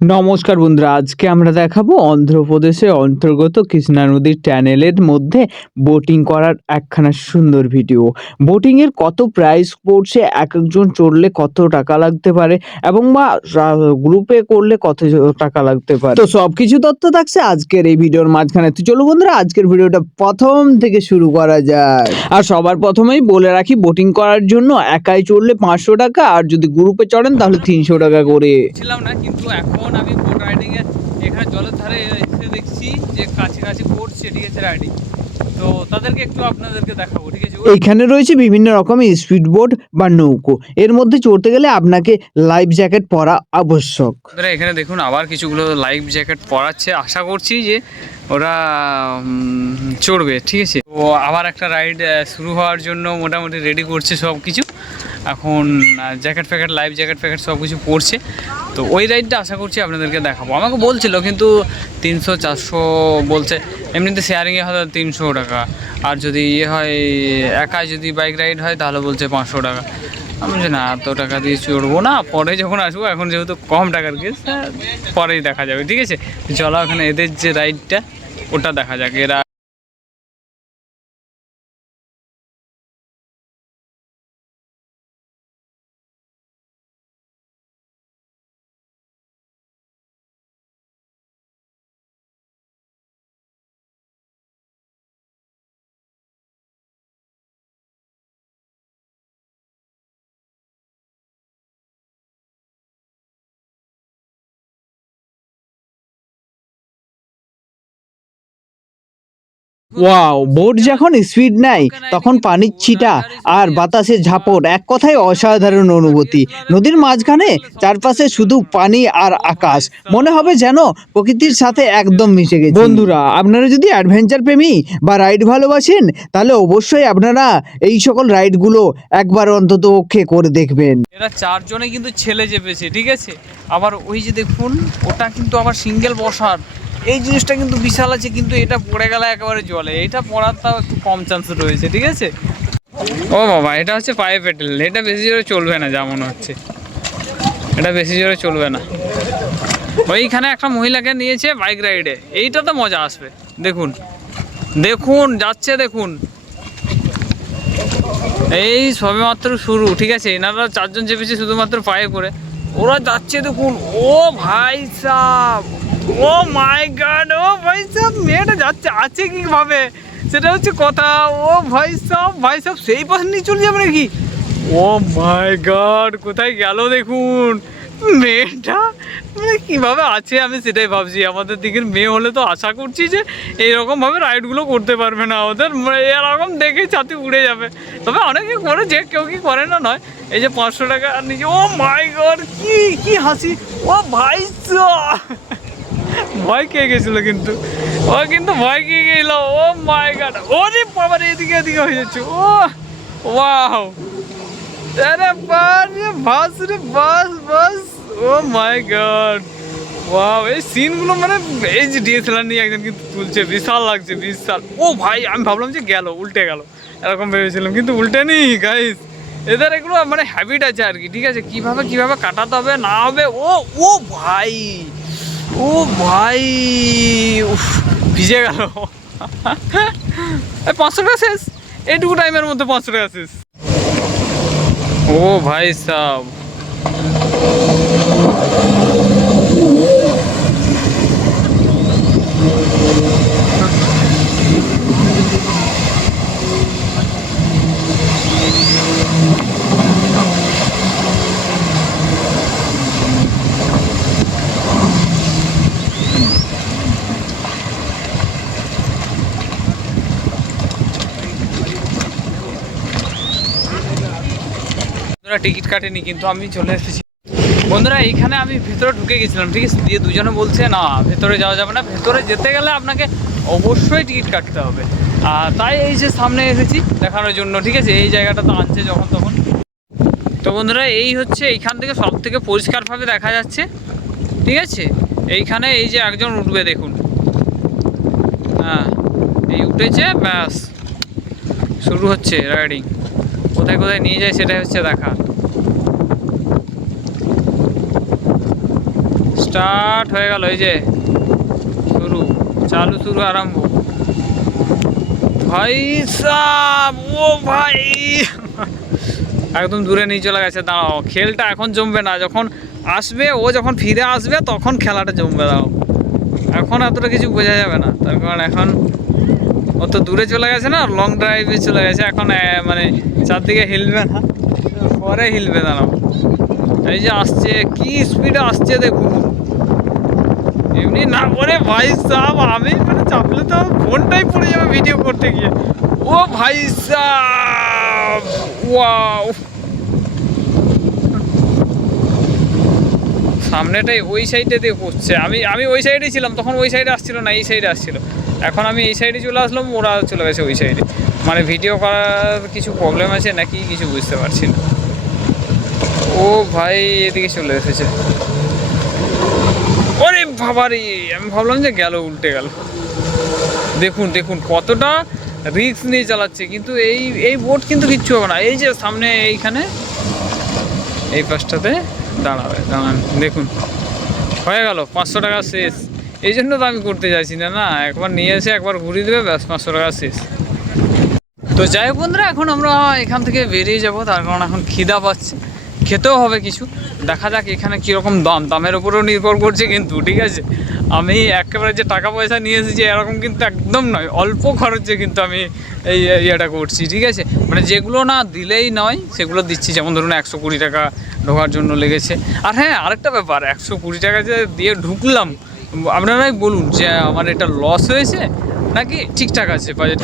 নমস্কার বন্ধুরা, আজকে আমরা দেখাবো অন্ধ্রপ্রদেশের অন্তর্গত কৃষ্ণা নদীর টানেলের মধ্যে বোটিং করার একখানা সুন্দর ভিডিও। বোটিংয়ের কত প্রাইস পড়ছে, এক একজন চড়লে কত টাকা লাগতে পারে এবং গ্রুপে করলে কত টাকা লাগতে পারে, তো সবকিছু তথ্য থাকছে আজকের এই ভিডিওর মাঝখানে। তো চলো বন্ধুরা, আজকের ভিডিওটা প্রথম থেকে শুরু করা যায়। আর সবার প্রথমেই বলে রাখি, বোটিং করার জন্য একাই চড়লে 500 টাকা, আর যদি গ্রুপে চড়েন তাহলে 300 টাকা করে। ছিলাম না, কিন্তু এখন আমি বোট রাইডিং এর এখানে জলের ধারে এসে দেখছি যে কাছে কাছে করছে, ঠিক আছে, রাইডিং। তো তাদেরকে একটু আপনাদেরকে দেখাবো, ঠিক আছে। এইখানে রয়েছে বিভিন্ন রকমের স্পিড বোট বা নৌকো। এর মধ্যে চড়তে গেলে আপনাকে লাইফ জ্যাকেট পরা আবশ্যক। এখানে দেখুন আবার কিছুগুলো লাইফ জ্যাকেট পরাচ্ছে, আশা করছি যে ওরা চড়বে, ঠিক আছে। তো আবার একটা রাইড শুরু হওয়ার জন্য মোটামুটি রেডি করছে সব কিছু। এখন জ্যাকেট ফ্যাকেট, লাইফ জ্যাকেট ফ্যাকেট সব কিছু পড়ছে। তো ওই রাইডটা আশা করছি আপনাদেরকে দেখাবো। আমাকে বলছিল কিন্তু 300-400 বলছে, এমনিতে শেয়ারিংয়ে হয়তো 300 টাকা, আর যদি হয় একাই যদি বাইক রাইড হয় তাহলে বলছে 500 টাকা। আমি বলছি না, এত টাকা দিয়ে চড়বো না, পরে যখন আসবো, এখন যেহেতু কম টাকার কেস, পরেই দেখা যাবে, ঠিক আছে। চলো ওখানে এদের যে রাইডটা ওটা দেখা যাক। এরা ওয়াও, বোট যখন স্পিড নেয় তখন পানির ছিটা আর বাতাসের ঝাপট, এক কথায় অসাধারণ অনুভূতি। নদীর মাঝখানে চারপাশে শুধু পানি আর আকাশ, মনে হবে যেন প্রকৃতির সাথে একদম মিশে গেছে। বন্ধুরা, আপনারা যদি অ্যাডভেঞ্চার প্রেমী বা রাইড ভালোবাসেন তাহলে অবশ্যই আপনারা এই সকল রাইডগুলো একবার অন্তত পক্ষে করে দেখবেন। এরা 4 জনে কিন্তু ছেলে চেপেছে, ঠিক আছে। আবার ওই যে দেখুন, ওটা কিন্তু আবার সিঙ্গেল বসার, এই জিনিসটা কিন্তু বিশাল আছে, কিন্তু এটা পড়ে গেলে একেবারে জলে, এটা পড়ার তাও একটু কম চান্স রয়েছে, ঠিক আছে। ও বাবা, এটা হচ্ছে পায়ে পেটেল, এটা বেশি জোরে চলবে না, যা মনে হচ্ছে এটা বেশি জোরে চলবে না। ওইখানে একটা মহিলাকে নিয়েছে বাইক রাইডে, এইটা তো মজা আসবে। দেখুন দেখুন যাচ্ছে, দেখুন, এই সবে মাত্র শুরু, ঠিক আছে। এনারা 4 জন চেপেছে শুধুমাত্র পায়ে করে, ওরা যাচ্ছে দেখুন। ও ভাই সাব, ও মাই গড, ও ভাই সাব, মেয়েটা যাচ্ছে আছে কিভাবে, সেটা হচ্ছে কথা। ও ভাই সাব সেই পাশে নিয়ে চলে যাবে নাকি? ও মাই গড, কোথায় গেল দেখুন মেয়েটা, মানে কীভাবে আছে আমি সেটাই ভাবছি। আমাদের দিকের মেয়ে হলে তো আশা করছি যে এইরকমভাবে রাইডগুলো করতে পারবে না, ওদের এরকম দেখে ছাতি উড়ে যাবে। তবে অনেকে করে, যে কেউ কি করে না নয়। এই যে 500 টাকা নিচে, ও মাই গড, কি হাসি। ও ভাই ভয় খেয়ে গেছিলো, কিন্তু ও কিন্তু ভয় খেয়ে গেল। ও মাই গড, ওরে বাবার, এদিকে এদিকে হয়ে যাচ্ছে। ও ওয়াও, আরে বাস রে, বাস। ও মাই গড, ওয়াও, এই সিনগুলো মানে এই যে ডিএসএলআর নিয়ে একজন কিন্তু তুলছে, বিশাল লাগছে, বিশাল। ও ভাই, আমি ভাবলাম যে গেল, উল্টে গেল, এরকম ভেবেছিলাম, কিন্তু উল্টে নেই গাইস। এদের এগুলো মানে হ্যাবিট আছে আর কি, ঠিক আছে, কিভাবে কাটাতে হবে না হবে। ও ভাই, ও ভাই, উফ, ভিজে গেল। 500 টাকা শেষ, এইটুকু টাইমের মধ্যে 500 টাকা শেষ। ও ভাই সাব, টিকিট কাটেনি, কিন্তু আমি চলে এসেছি। বন্ধুরা, এইখানে আমি ভেতরে ঢুকে গেছিলাম, ঠিক আছে, দিয়ে দুজনে বলছে না ভেতরে যাওয়া যাবে না, ভেতরে যেতে গেলে আপনাকে অবশ্যই টিকিট কাটতে হবে। আর তাই এই যে সামনে এসেছি দেখানোর জন্য, ঠিক আছে। এই জায়গাটা তো আনছে যখন তখন। তো বন্ধুরা, এই হচ্ছে এইখান থেকে সব থেকে পরিষ্কারভাবে দেখা যাচ্ছে, ঠিক আছে। এইখানে এই যে একজন উঠবে, দেখুন, হ্যাঁ, এই উঠেছে, ব্যাস শুরু হচ্ছে রাইডিং। কোথায় কোথায় নিয়ে যায় সেটাই হচ্ছে দেখা। স্টার্ট হয়ে গেল, এই যে শুরু, চালু শুরু আরম্ভ। ভাই সাব, ও ভাই একদম দূরে নিয়ে চলে গেছে। দাঁড়াও, খেলটা এখন জমবে না, যখন আসবে ও, যখন ফিরে আসবে তখন খেলাটা জমবে। দাও, এখন এতটা কিছু বোঝা যাবে না, তার কারণ এখন ও তো দূরে চলে গেছে না, লং ড্রাইভে চলে গেছে। এখন মানে চারদিকে হিলবে না, পরে হিলবে। দাঁড়াও, এই যে আসছে, কি স্পিডে আসছে দেখুন। এমনি না করে ভাই সাব, আমি মানে চাপলে তো ফোনটাই পড়ে যাবে ভিডিও করতে গিয়ে। ও ভাই সাব, ওয়াও, সামনেটাই ওই সাইডে দিয়ে পড়ছে। আমি ওই সাইডেই ছিলাম তখন, ওই সাইডে আসছিল না, এই সাইডে আসছিল। এখন আমি এই সাইডে চলে আসলাম, ওরা চলে গেছে ওই সাইডে। মানে ভিডিও করার কিছু প্রবলেম আছে নাকি কিছু বুঝতে পারছি না। ও ভাই এদিকে চলে এসেছে। ওরে বাবারে, আমি ভাবলাম যে গেল, উল্টে গেল। দেখুন দেখুন কতটা রিস্ক নিয়ে চালাচ্ছে, কিন্তু এই বোট কিন্তু কিচ্ছু হবে না। এই যে সামনে এইখানে এই পাশটাতে দাঁড়াবে, দাঁড়ান, দেখুন হয়ে গেল 500 টাকা শেষ। এই জন্য তো আমি করতে চাইছি না, না একবার নিয়ে এসে একবার ঘুরিয়ে দেবে, ব্যাস 500 টাকা শেষ। তো যাই হোক বন্ধুরা, এখন আমরা এখান থেকে বেরিয়ে যাব, তার কারণ এখন খিদা পাচ্ছে, খেতেও হবে কিছু। দেখা যাক এখানে কীরকম দাম, দামের উপরেও নির্ভর করছে কিন্তু, ঠিক আছে। আমি একেবারে যে টাকা পয়সা নিয়ে এসেছি এরকম কিন্তু একদম নয়, অল্প খরচে কিন্তু আমি এই ইয়েটা করছি, ঠিক আছে। মানে যেগুলো না দিলেই নয় সেগুলো দিচ্ছি, যেমন ধরুন 120 টাকা ঢোকার জন্য লেগেছে। আর হ্যাঁ, আরেকটা ব্যাপার, 120 টাকা যে দিয়ে ঢুকলাম, আপনারাই বলুন যে আমার এটা লস হয়েছে নাকি ঠিকঠাক আছে বাজেট।